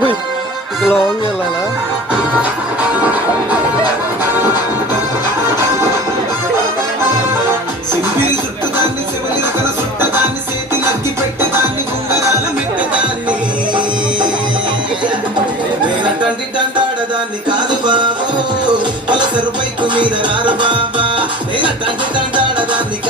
బాబోయ్ లాంగ్ వెళ్ళాలా సింపిరి చుట్టదాన్ని శివలి రకన చుట్టదాన్ని చేతి నగ్గి పెట్టేదాన్ని ఉంగరాల మెట్టదాన్ని నేనటండి దండాడదాన్ని కాదు బాబు పలసరు బైకు మీద రారు బాబా నేనటండి దండాడదాన్ని